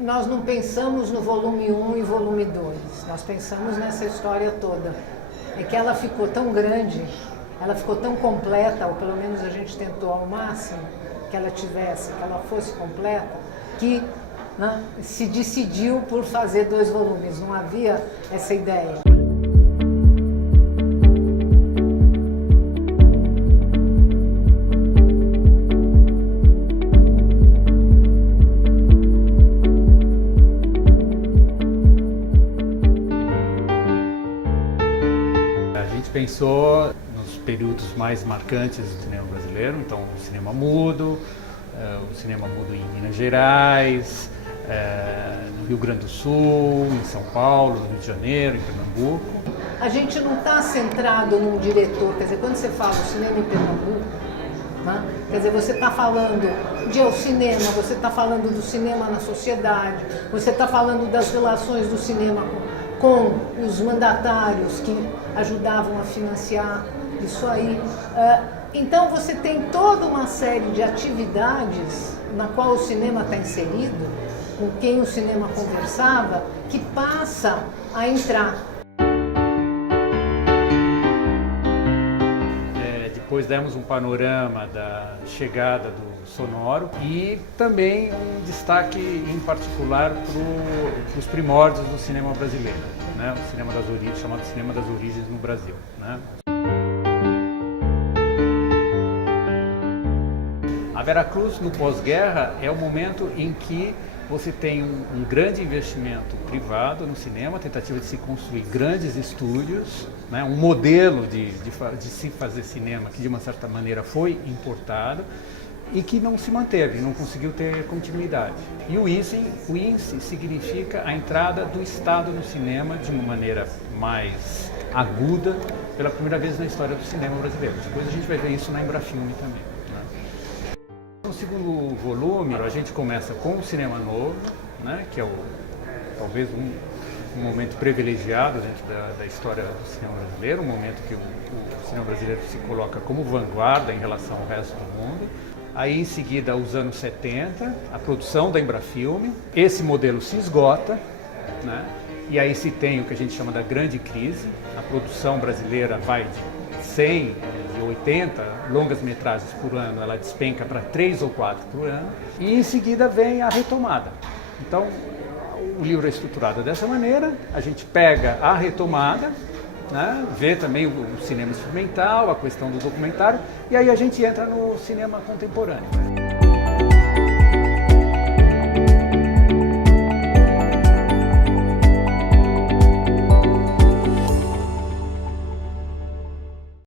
Nós não pensamos no volume 1 e volume 2, nós pensamos nessa história toda. É que ela ficou tão grande, ela ficou tão completa, ou pelo menos a gente tentou ao máximo que ela tivesse, que ela fosse completa, que se decidiu por fazer 2 volumes, não havia essa ideia. A gente pensou nos períodos mais marcantes do cinema brasileiro, então o cinema mudo em Minas Gerais, no Rio Grande do Sul, em São Paulo, no Rio de Janeiro, em Pernambuco. A gente não está centrado num diretor, quer dizer, quando você fala o cinema em Pernambuco, quer dizer, você está falando de cinema, você está falando do cinema na sociedade, você está falando das relações do cinema com os mandatários que ajudavam a financiar isso aí. Então você tem toda uma série de atividades na qual o cinema está inserido, com quem o cinema conversava, que passa a entrar. Depois demos um panorama da chegada do sonoro e também um destaque em particular para os primórdios do cinema brasileiro, né? O cinema das origens, chamado cinema das origens no Brasil, né? A Veracruz, no pós-guerra, é o momento em que você tem um grande investimento privado no cinema, a tentativa de se construir grandes estúdios, né, um modelo de se fazer cinema que de uma certa maneira foi importado e que não se manteve, não conseguiu ter continuidade. E o INCE significa a entrada do Estado no cinema de uma maneira mais aguda pela primeira vez na história do cinema brasileiro. Depois a gente vai ver isso na Embrafilme também. No segundo volume, a gente começa com o cinema novo, né, que é talvez um momento privilegiado dentro da história do cinema brasileiro, um momento que o cinema brasileiro se coloca como vanguarda em relação ao resto do mundo. Aí, em seguida, os anos 70, a produção da Embrafilme, esse modelo se esgota, né, e aí se tem o que a gente chama da grande crise, a produção brasileira vai de 100, de 80 longas-metragens por ano, ela despenca para 3 ou 4 por ano, e em seguida vem a retomada. Então, o livro é estruturado dessa maneira, a gente pega a retomada, né, vê também o cinema experimental, a questão do documentário, e aí a gente entra no cinema contemporâneo.